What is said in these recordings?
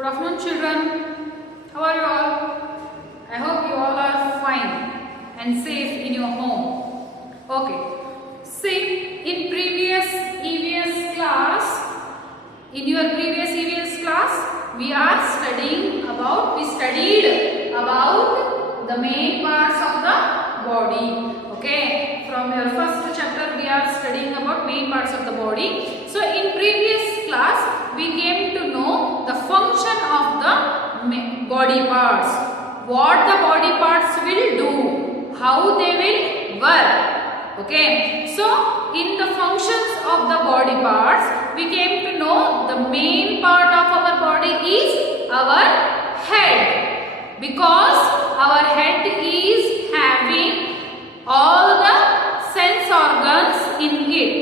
Good afternoon, children. How are you all? I hope you all are fine and safe in your home. Okay. See, in previous EVS class, we studied about the main parts of the body. Okay. From your first chapter, we are studying about main parts of the body. So, in previous class, we came to know the function of the body parts. What the body parts will do, how they will work. Okay. So, in the functions of the body parts, we came to know the main part of our body is our head. Because our head is having all the sense organs in it.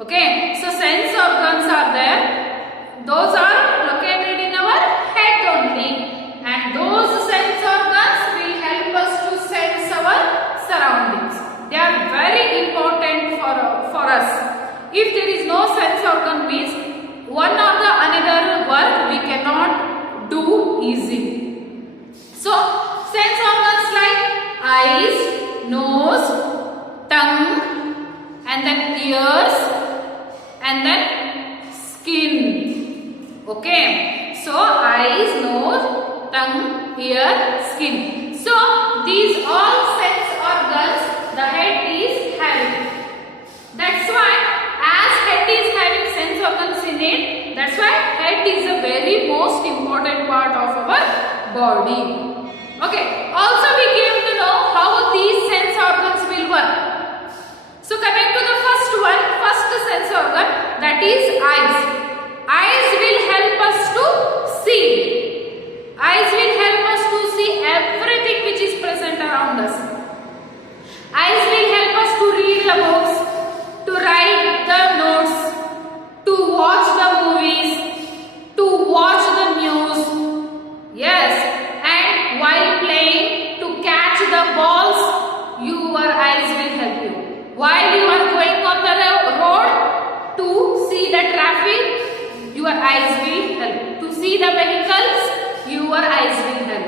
Okay. So, sense organs are there. Those are located in our head only. And those sense organs will help us to sense our surroundings. They are very important for us. If there is no sense organ means one or the another work we cannot do easily. So, sense organs like eyes, nose, tongue, and then ears, and then skin. Okay. So, eyes, nose, tongue, ear, skin. So, these all sense organs the head is having. That's why as head is having sense organs in it, that's why head is a very most important part of our body. Okay. Also we came to know how these sense organs will work. So coming to the first one, first sense organ, that is eyes. Eyes will help us to see. Eyes will help us to see everything which is present around us. Eyes will help us to read the books, to write the notes, to watch the movies, to watch the news. Yes, and while playing, to catch the balls, your eyes will help you. While you are going on the road to see the traffic, your eyes will help. To see the vehicles, your eyes will help.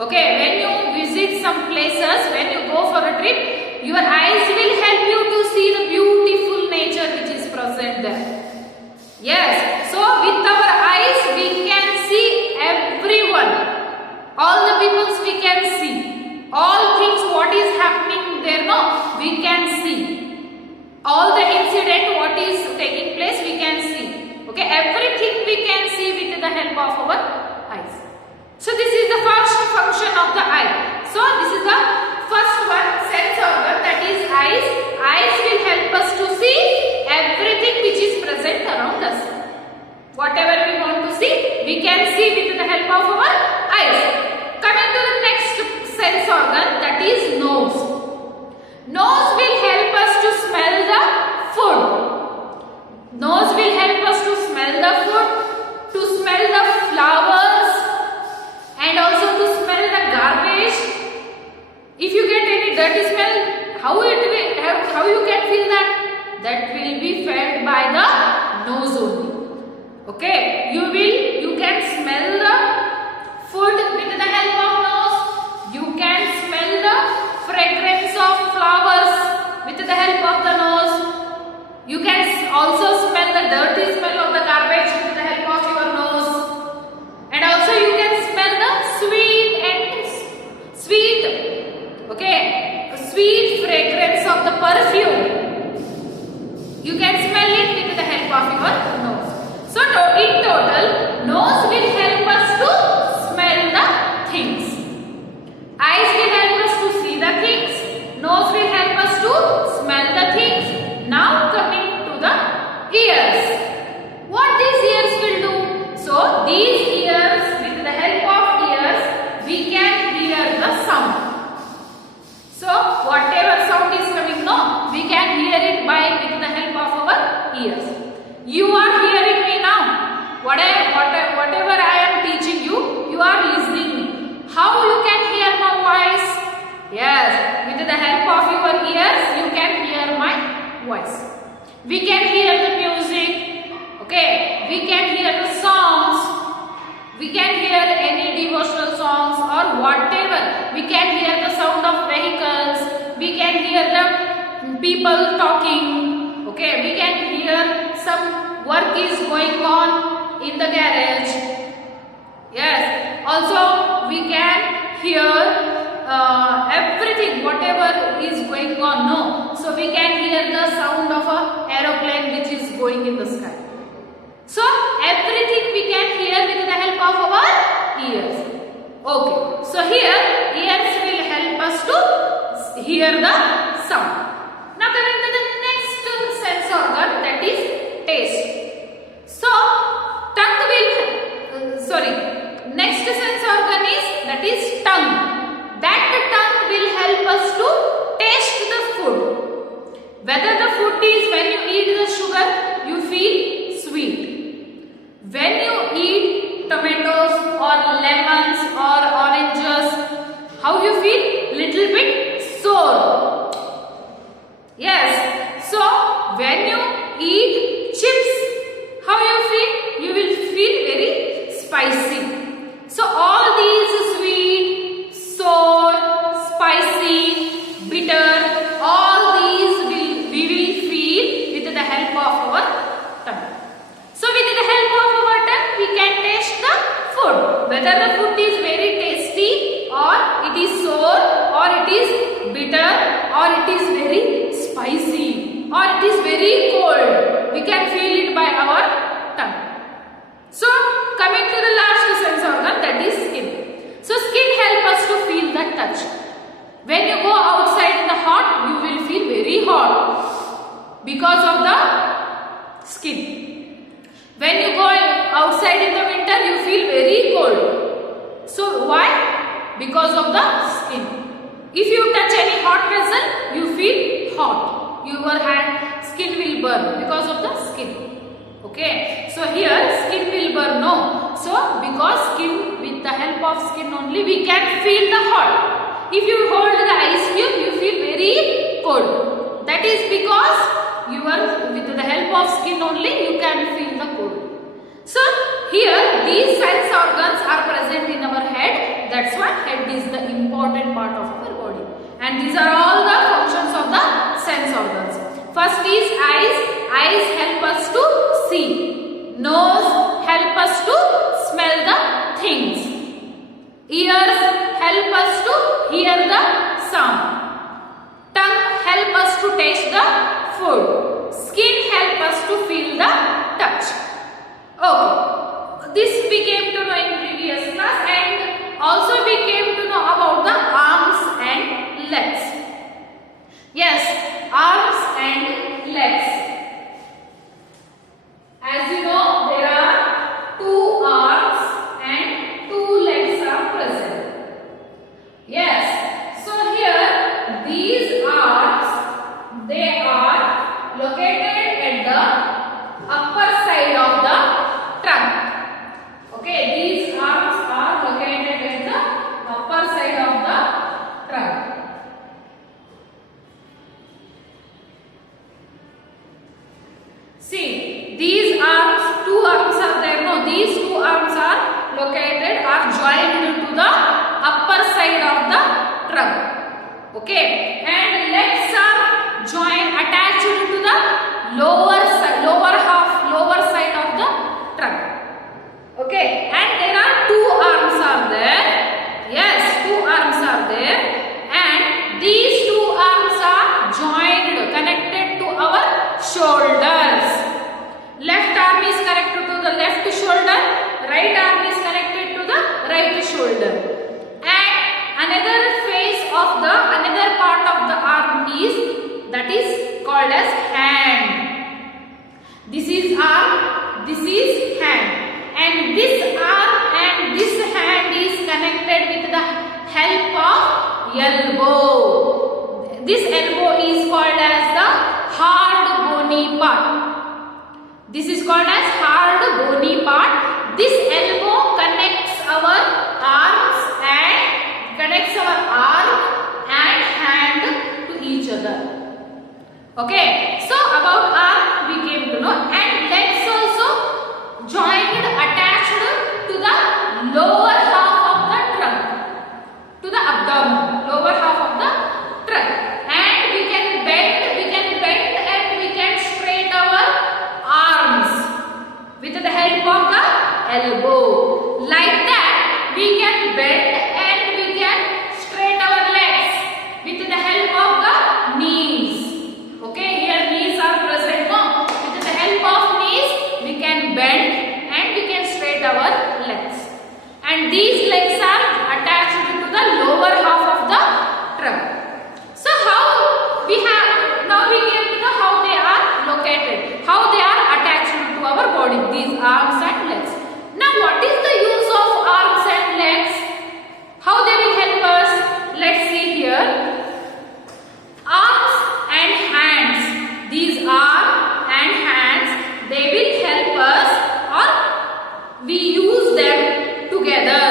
Okay, when you visit some places, when you go for a trip, your eyes will help you to see the beautiful nature which is present there. Yes, so with our eyes we can see everyone. All the peoples we can see. All things what is happening there, no, we can see. All the incident what is taking place we can see. Okay, everything we can see with the help of our eyes. So this is the first function of the eye. So this is the first one, sense organ, that is eyes. Eyes will help us to see everything which is present around us. Whatever we want to see, we can see with the help of our eyes. Coming to the next sense organ, that is nose. Nose will help us to smell the food. Nose will help us to smell the food, to smell the flowers, and also to smell the garbage. If you get any dirty smell, how you can feel that? That will be felt by the nose only. Okay, you can smell the food with the help of nose. You can smell the fragrance of flowers with the help of the nose. You can also smell the dirty smell of the garbage with the help of your nose. And also you can smell the sweet fragrance of the perfume. You can smell it with the help of your nose. So in total, nose will help us to smell the things. Eyes will help us to see the things. Nose will help us to smell the things. Now coming to the ears. What these ears will do? So these ears, with the help of ears, we can hear the sound. So whatever sound is coming, no, we can hear it with the help of our ears. You are hearing me now. Whatever I am teaching you, you are listening me. How you can hear my voice? Yes, with the help of your ears, you can hear my voice. We can hear the music. Okay, we can hear the songs. people talking. Okay, we can hear some work is going on in the garage. Yes, also we can hear everything, whatever is going on. No, so we can hear the sound of a aeroplane which is going in the sky. So everything we can hear with the help of our ears. Okay, so here ears will help us to hear the sound. Now coming to the next sense organ, that is taste. So tongue will, next sense organ is, that is tongue. That tongue will help us to taste the food. Whether the food is, when you eat the sugar, you feel sweet. When you eat tomatoes or lemons or oranges, how you feel? Little bit sour. Yes. So when you eat chips, how you feel? You will feel very spicy. So all these sweet, sour, spicy, bitter, all these we will feel with the help of our tongue. So with the help of our tongue, we can taste the food. Whether the food is very tasty or it is sour or it is bitter or it is very spicy or it is very cold, we can feel it by our tongue. So coming to the last sense organ, that is skin. So skin helps us to feel the touch. When you go outside in the hot, you will feel very hot because of the skin. When you go outside in the winter, you feel very cold. So why? Because of the skin. If you touch any hot vessel, you feel hot. Your hand skin will burn because of the skin. Okay. So here skin will burn. No. So because skin, with the help of skin only, we can feel the hot. If you hold the ice cube, you feel very cold. That is because with the help of skin only, you can feel the cold. So here these sense organs are present in our head. That's why head is the important part of our body. And these are all the functions of the sense organs. First is eyes. Eyes help us to see. Nose help us to smell the things. Ears help us to hear the sound. Tongue help us to taste the food. Skin help us to feel the touch. Okay. This we came to know in previous class, and also we came to know about the arms and legs. Yes, arms and legs. As you know, there are 2 arms and 2 legs are present. Yes. So here these arms, they are located at the upper side of the trunk. Okay, these arms are located at the upper side of the trunk. See, these arms, 2 arms are there. No, these 2 arms are located, are joined to the upper side of the trunk. Okay, and legs are joined, attached to the lower side of the trunk. Okay, and there are 2 arms are there. Yes, 2 arms are there, and these 2 arms are joined, connected to our shoulders. Left arm is connected to the left shoulder, right arm is connected to the right shoulder, and another part of the arm is called as hand. This is arm, this is hand, and this arm and this hand is connected with the help of elbow. This elbow is called as the hard bony part. This is called as hard bony part. This elbow connects our arms and hand to each other. Okay. So about arm we came to know, and legs also joined, attached to the lower half of the trunk, to the abdomen, lower half of the trunk, and we can bend elbow. Like that, we can bend and we can straighten our legs with the help of the knees. Okay, here knees are present. No? With the help of knees, we can bend and we can straighten our legs. And these legs are attached to the lower half of the trunk. So how we have, now we came to know how they are located, how they are attached to our body, these arms and legs. Now what is the use of arms and legs? How they will help us? Let's see here. Arms and hands, these arms and hands, they will help us, or we use them together.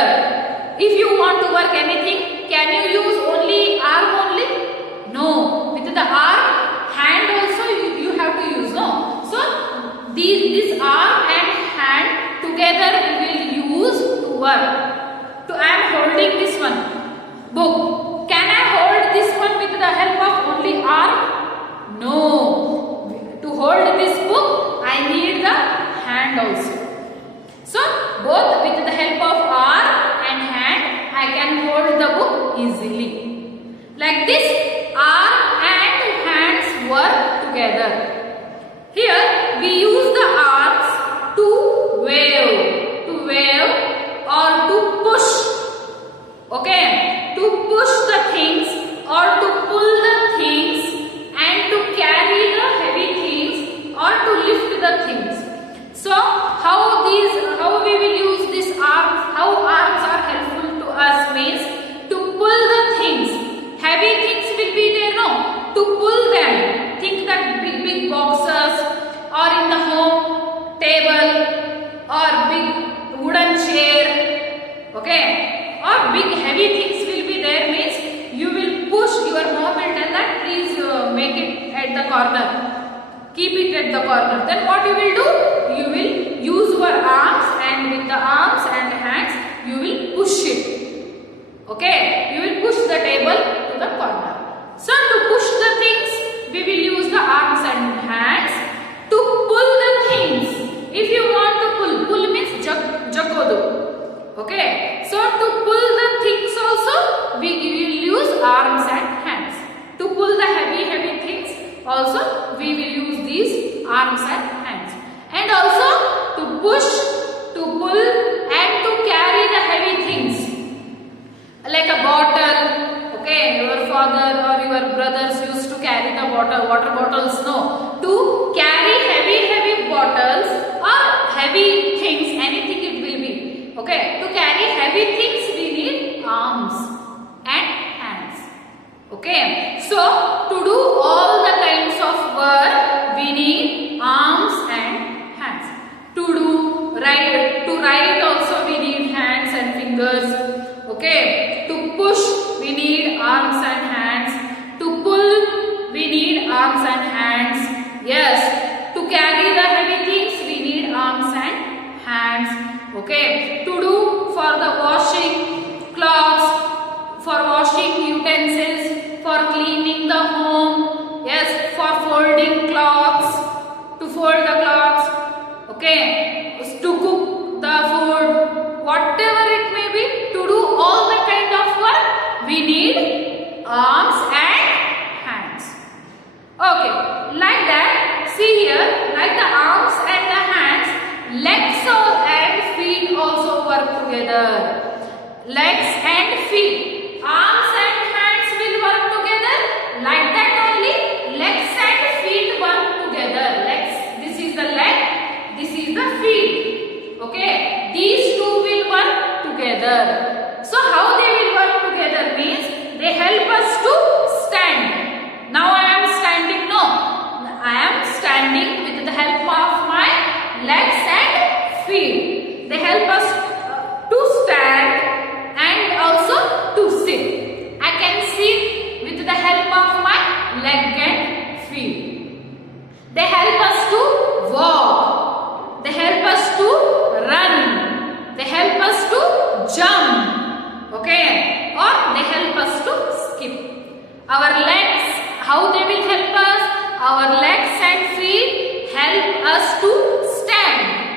If you want to work anything, can you use only arm only? No. With the arm, hand also you have to use. No. So this arm and hand together we will use to work. So I am holding this one book. Can I hold this one with the help of only arm? No. To hold this book, I need the hand also. So both with the help of arm and hand, I can hold the book easily. Like this, arm and hands work together. Here we use the arms to wave or to push. Okay, to push the things or to pull the things and to carry the heavy things or to lift the things. So how we will use this arm, how arms are helpful to us means to pull the things. Heavy things will be there, no? To pull them. Think that big boxes or in the home table or big wooden chair. Okay? Or big heavy things will be there means you will push, your mom will tell that please make it at the corner. Keep it at the corner. Then what you will do? You will use your arms and with the arms and hands you will push it. Okay? You will push the table to the corner. So to push the things, we will use the arms and hands. To pull the things, if you want to pull means jagodu. Okay? So to pull the things also, we will use arms and hands. To pull the heavy things also, we will use these arms and hands. And also to push, to pull and to carry the heavy things. Like a bottle, okay, your father or your brothers used to carry the water bottles, no. To carry heavy bottles or heavy things, anything it will be. Okay, to carry heavy things we need arms and hands. Okay, so to do all the kinds of work we need arms and hands. To write also we need hands and fingers. Okay, to push we need arms and hands. To pull we need arms and hands. Yes, to carry the heavy things we need arms and hands. Okay, to do for the washing clothes, for washing utensils, for cleaning the home, yes, for folding clothes, to fold the clothes, okay, to cook the food, whatever it may be, to do all the kind of work, we need arms and hands. Okay, like that, see here, like the arms and the hands, legs and feet also work together. Legs and feet, arms and hands will work together. Like that only, legs and feet work together. Legs, this is the leg, this is the feet. Okay, these two will work together. So how they will work together means they help us to stand. Now I am standing, no. I am standing with the help of my legs and feet. They help us to stand and also to sit. I can sit with the help of my leg and feet. They help us to walk. They help us to run. They help us to jump. Okay? Or they help us to skip. Our legs, how they will help us? Our legs and feet help us to stand.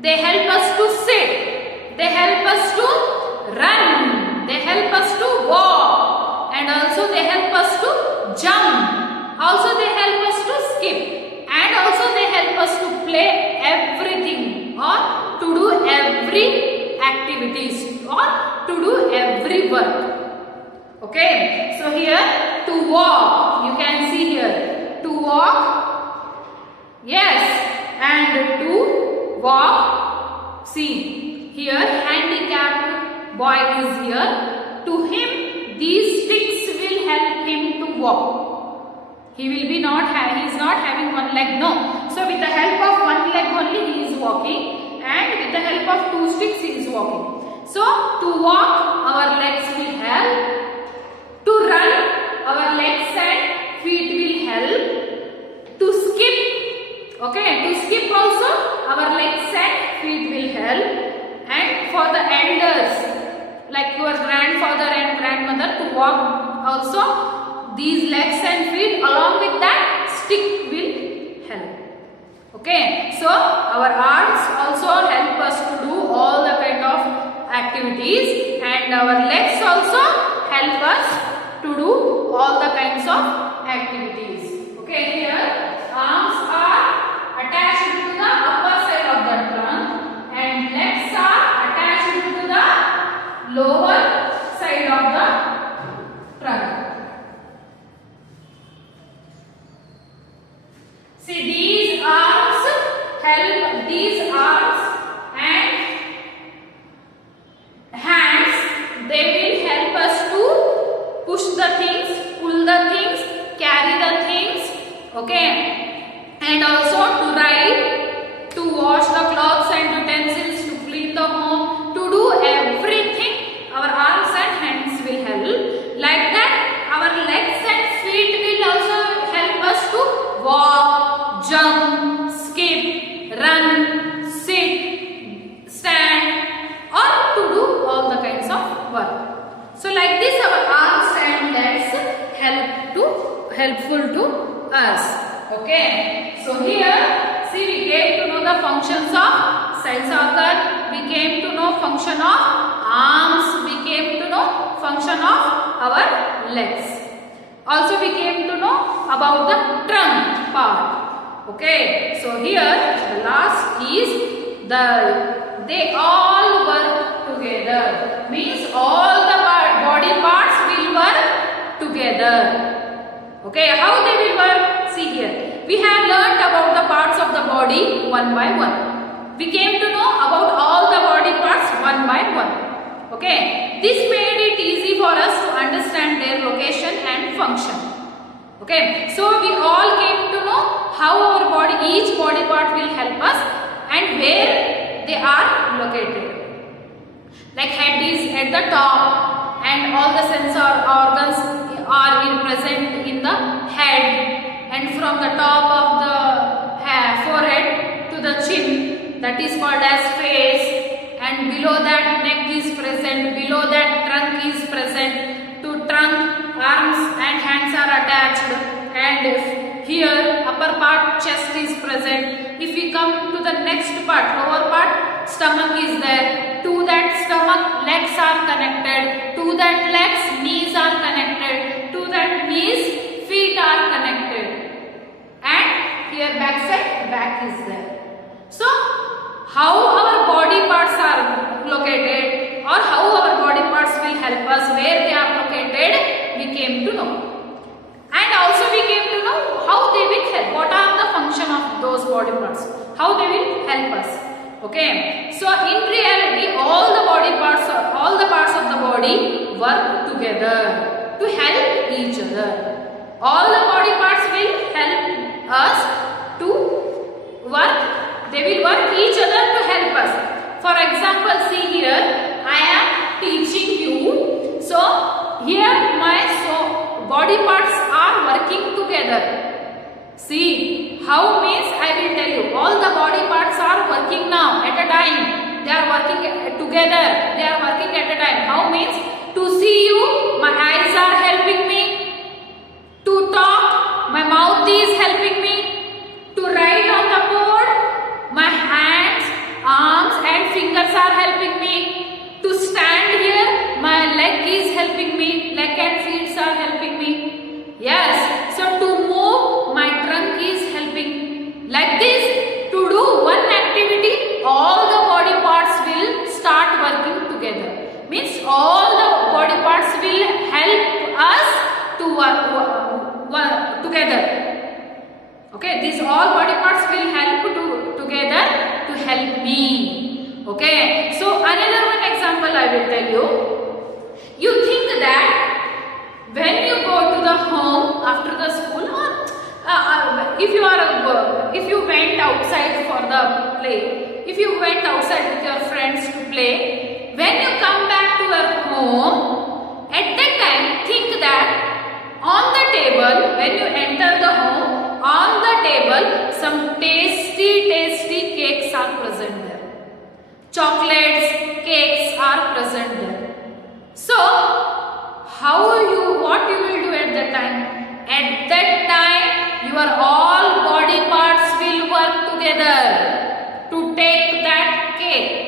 They help us to sit. They help us to run. They help us to walk. And also they help us to jump. Also they help us to skip. And also they help us to play everything or to do every activities or to do every work. Okay. So here to walk. You can see here. To walk. Yes. And to walk. See. Here handicapped boy is here. To him these sticks will help him to walk. He will be he is not having one leg, no. So with the help of one leg only he is walking, and with the help of two sticks he is walking. So to walk our legs will help. To run our legs and feet will help. To skip, okay, to skip also our legs and feet will help. And for the elders, like your grandfather and grandmother, to walk also, these legs and feet along with that stick will help. Okay, so our arms also help us to do all the kind of activities, and our legs also help us to do all the kinds of activities. Okay, here arms are attached to the upper side of the trunk and legs are attached to the lower side of the trunk. See, these arms help, these arms and hands, they will help us to push the things, pull the things, carry the things, okay, and also to ride, to wash the clothes and utensils, to clean the home, to do everything. Our arms and hands will help. Like that, our legs and feet will also help us to walk, jump, skip, run, sit, stand, or to do all the kinds of work. So like this our arms and legs helpful to us. Okay. So here see we came to know the functions of sense organ, we came to know function of arms, we came to know function of our legs. Also we came to know about the trunk part. Okay, so here the last is they all work together. Means all the body parts will work together. Okay, how they will work? See here. We have learnt about the parts of the body one by one. We came to know about all the body parts one by one. Okay, this made it easy for us to understand their location and function. Okay, so we all came to know how our body, each body part will help us and where they are located. Like head is at the top and all the sensor organs are present in the head, and from the top of the forehead to the chin, that is called as face, and below that neck is present, below that trunk is present. To trunk, arms and hands are attached, and here upper part chest is present. If we come to the next part, lower part, stomach is there. To that stomach legs are connected, to that legs knees are connected, to that knees feet are connected, and here back side back is there. So how our body parts are located or how our body parts will help us, where they are located, we came to know. And also we came to know how they will help, what are the function of those body parts, how they will help us. Okay, so in reality all the body parts, all the parts of the body work together to help each other. All the body parts will help us to work, they will work each other to help us. For example, see here, I am teaching you. So here my body parts are working together. See, how means I will tell you, all the body parts are working now at a time. They are working together. They are working at a time. How means? To see you, my eyes are helping me. To talk, my mouth is helping me. To write on the board, my hands, arms, Okay, these all body parts will help together to help me. Okay, so another one example I will tell you. You think that when you go to the home after the school, or if you went outside for the play, if you went outside with your friends to play, when you come back to your home, at that time think that on the table, when you enter the home, on the table some tasty cakes are present there. Chocolates, cakes are present there. So, what you will do at that time? At that time, your all body parts will work together to take that cake.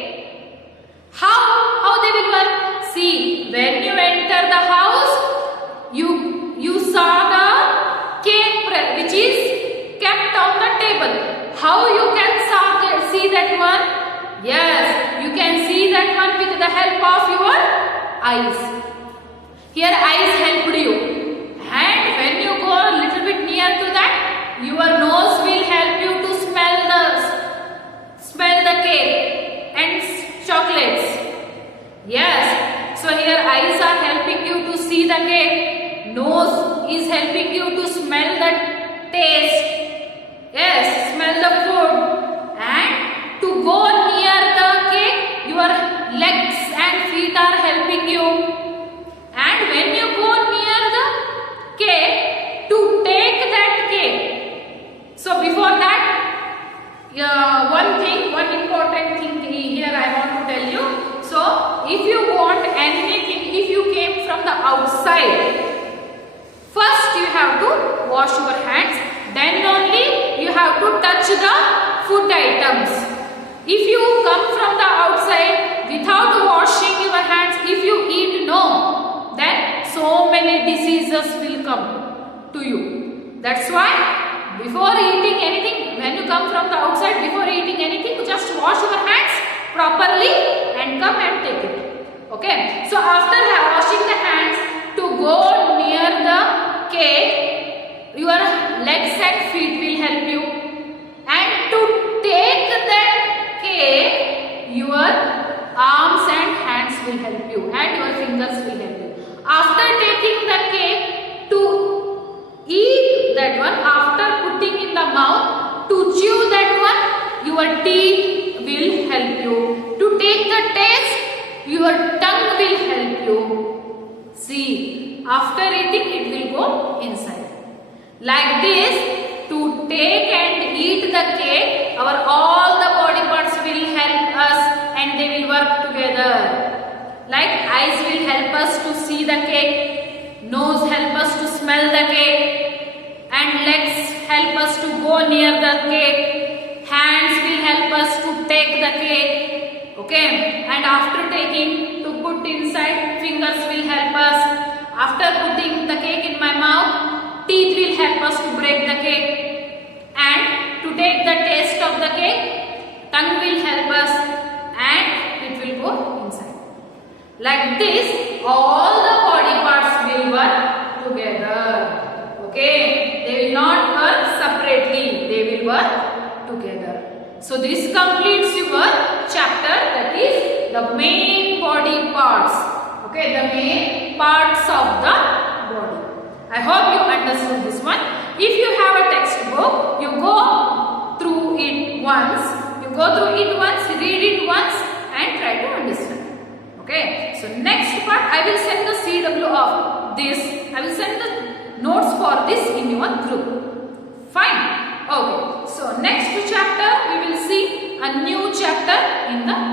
How they will work? See, when you enter the house, you saw the cake which is kept on the table. How you can see that one? Yes, you can see that one with the help of your eyes. Here eyes helped you, and when you go a little bit near to that, your nose will help you to smell the cake and chocolates. Yes, so here eyes are helping you to see the cake, nose is helping you to smell the taste. Yes, smell the food, and to go near the cake, your legs and feet are helping you. And when you go near the cake, to take that cake. So before that, one important thing here I want to tell you. So if you want anything, if you came from the outside, first you have to wash your hands, then only you have to touch the food items. If you come from the outside without washing your hands, if you eat then so many diseases will come to you. That's why before eating anything, when you come from the outside, before eating anything, just wash your hands properly and come and take it. Okay. So after washing the hands, to go near the cake, your legs and feet will help you. And to take that cake, your arms and hands will help you, and your fingers will help you. After taking the cake, to eat that one, after putting in the mouth, to chew that one, your teeth will help you. To take the taste, your tongue will help you. See, after eating, it will go inside. Like this, to take and eat the cake, all the body parts will help us, and they will work together. Like eyes will help us to see the cake, nose help us to smell the cake, and legs help us to go near the cake, hands will help us to take the cake. Okay, and after taking, to put inside, fingers will help us. After putting the cake in my mouth, teeth will help us to break the cake, and to take the taste of the cake, tongue will help us, and it will go inside. Like this, all the body parts will work together. Okay, they will not work separately, they will work together. So this completes your chapter, that is the main body parts. Okay, the main parts of the body. I hope you understood this one. If you have a textbook, you go through it once, read it once, and try to understand. Okay, so next part I will send the CW of this. I will send the notes for this in your group. Fine. Okay, so next chapter we will see a new chapter in the